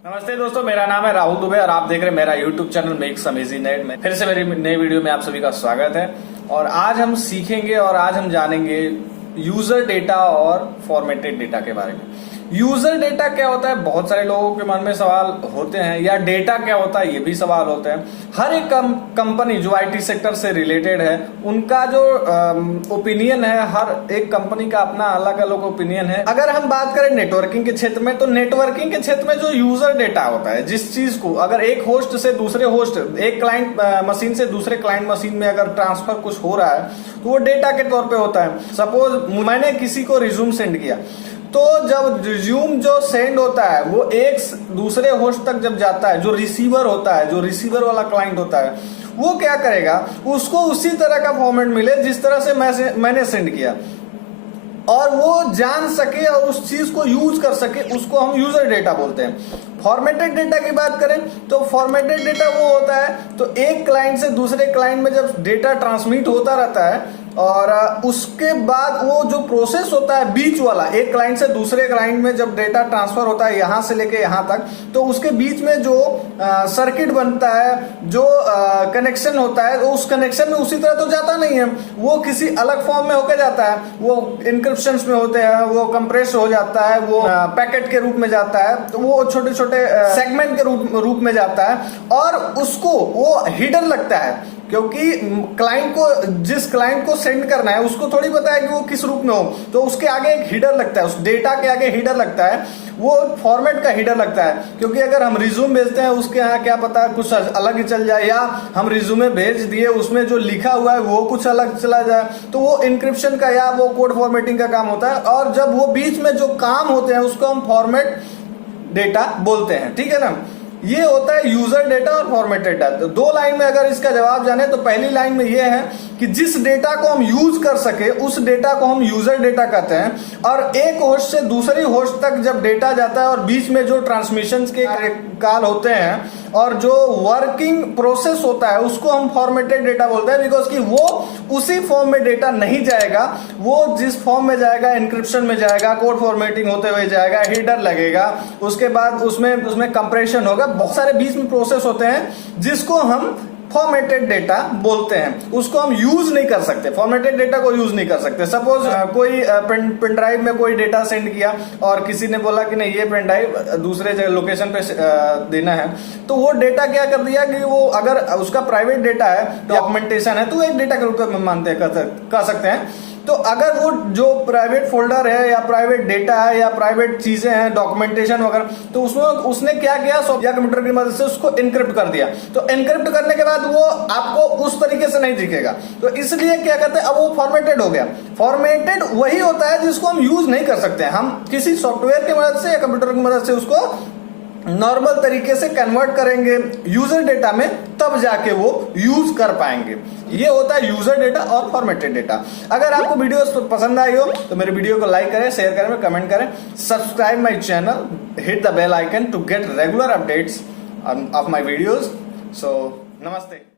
नमस्ते दोस्तों, मेरा नाम है राहुल दुबे और आप देख रहे हैं मेरा YouTube channel makes amazing net में। फिर से मेरी नई वीडियो में आप सभी का स्वागत है। और आज हम सीखेंगे और आज हम जानेंगे यूजर डेटा और फॉर्मेटेड डेटा के बारे में। यूजर डेटा क्या होता है, बहुत सारे लोगों के मन में सवाल होते हैं, या डेटा क्या होता है ये भी सवाल होते हैं। हर एक कंपनी जो आईटी सेक्टर से रिलेटेड है उनका जो ओपिनियन है, हर एक कंपनी का अपना अलग अलग ओपिनियन है। अगर हम बात करें नेटवर्किंग के क्षेत्र में, तो नेटवर्किंग के क्षेत्र में जो यूजर डेटा होता है, जिस चीज को अगर एक होस्ट से दूसरे होस्ट, एक क्लाइंट मशीन से दूसरे क्लाइंट मशीन में अगर ट्रांसफर कुछ हो रहा है तो वो डेटा के तौर पे होता है। सपोज मैंने किसी को रिज्यूम सेंड किया, तो जब रिज्यूम जो सेंड होता है वो एक दूसरे होस्ट तक जब जाता है, जो रिसीवर होता है, जो रिसीवर वाला क्लाइंट होता है, वो क्या करेगा, उसको उसी तरह का फॉर्मेट मिले जिस तरह से मैंने सेंड किया, और वो जान सके और उस चीज को यूज कर सके, उसको हम यूजर डेटा बोलते हैं। फॉर्मेटेड डेटा की बात करें तो फॉर्मेटेड डेटा वो होता है, तो एक क्लाइंट से दूसरे क्लाइंट में जब डेटा ट्रांसमिट होता रहता है और उसके बाद वो जो प्रोसेस होता है बीच वाला, एक क्लाइंट से दूसरे क्लाइंट में जब डेटा ट्रांसफर होता है यहां से लेके यहां तक, तो उसके बीच में जो सर्किट बनता है, जो कनेक्शन होता है, उस कनेक्शन में उसी तरह तो जाता नहीं है, वो किसी अलग फॉर्म में होकर जाता है। वो इंक्रिप्शन में होते हैं, वो कंप्रेस हो जाता है, वो पैकेट के रूप में जाता है, तो वो छोटे छोटे सेगमेंट के रूप में जाता है, और उसको वो हिडन लगता है, क्योंकि क्लाइंट को, जिस क्लाइंट को सेंड करना है उसको थोड़ी पता है कि वो किस रूप में हो, तो उसके आगे एक हीडर लगता है, उस डेटा के आगे हीडर लगता है, वो फॉर्मेट का हीडर लगता है। क्योंकि अगर हम रिज्यूम भेजते हैं उसके यहाँ क्या पता कुछ अलग ही चल जाए, या हम रिज्यूमे भेज दिए उसमें जो लिखा हुआ है वो कुछ अलग चला जाए, तो वो इंक्रिप्शन का या वो कोड फॉर्मेटिंग का काम होता है। और जब वो बीच में जो काम होते हैं उसको हम फॉर्मेट डेटा बोलते हैं, ठीक है ना। ये होता है यूजर डेटा और फॉर्मेटेड डेटा। तो दो लाइन में अगर इसका जवाब जाने तो पहली लाइन में ये है कि जिस डेटा को हम यूज कर सके उस डेटा को हम यूजर डेटा कहते हैं। और एक होस्ट से दूसरी होस्ट तक जब डेटा जाता है और बीच में जो ट्रांसमिशन के काल होते हैं और जो वर्किंग प्रोसेस होता है उसको हम फॉर्मेटेड डेटा बोलते हैं, बिकॉज कि वो उसी फॉर्म में डेटा नहीं जाएगा, वो जिस फॉर्म में जाएगा, इंक्रिप्शन में जाएगा, कोड फॉर्मेटिंग होते हुए जाएगा, हीडर लगेगा, उसके बाद उसमें कंप्रेशन होगा, बहुत सारे बीच में प्रोसेस होते हैं जिसको हम फॉर्मेटेड डेटा बोलते हैं। उसको हम यूज नहीं कर सकते, फॉर्मेटेड डेटा को यूज नहीं कर सकते। सपोज कोई पेन ड्राइव में कोई डेटा सेंड किया और किसी ने बोला कि नहीं ये पेन ड्राइव दूसरे जगह लोकेशन पे देना है, तो वो डेटा क्या कर दिया कि वो अगर उसका प्राइवेट डेटा है, डॉक्यूमेंटेशन है, तो एक डेटा के रूप में मानते कह सकते हैं। तो अगर वो जो प्राइवेट फोल्डर है या प्राइवेट डेटा है या प्राइवेट चीजें हैं, डॉक्यूमेंटेशन वगैरह, तो उसमें उसने क्या किया, सॉफ्टवेयर कंप्यूटर की मदद से उसको एनक्रिप्ट कर दिया। तो एनक्रिप्ट करने के बाद वो आपको उस तरीके से नहीं दिखेगा, तो इसलिए क्या कहते हैं, अब वो फॉर्मेटेड हो गया। फॉर्मेटेड वही होता है जिसको हम यूज नहीं कर सकते, हम किसी सॉफ्टवेयर की मदद से या कंप्यूटर की मदद से उसको नॉर्मल तरीके से कन्वर्ट करेंगे यूजर डेटा में, तब जाके वो यूज कर पाएंगे। ये होता है यूजर डेटा और फॉर्मेटेड डेटा। अगर आपको वीडियो पसंद आई हो तो मेरे वीडियो को लाइक करें, शेयर करें, कमेंट करें, subscribe my channel, hit the bell icon to get regular updates of my videos. So नमस्ते।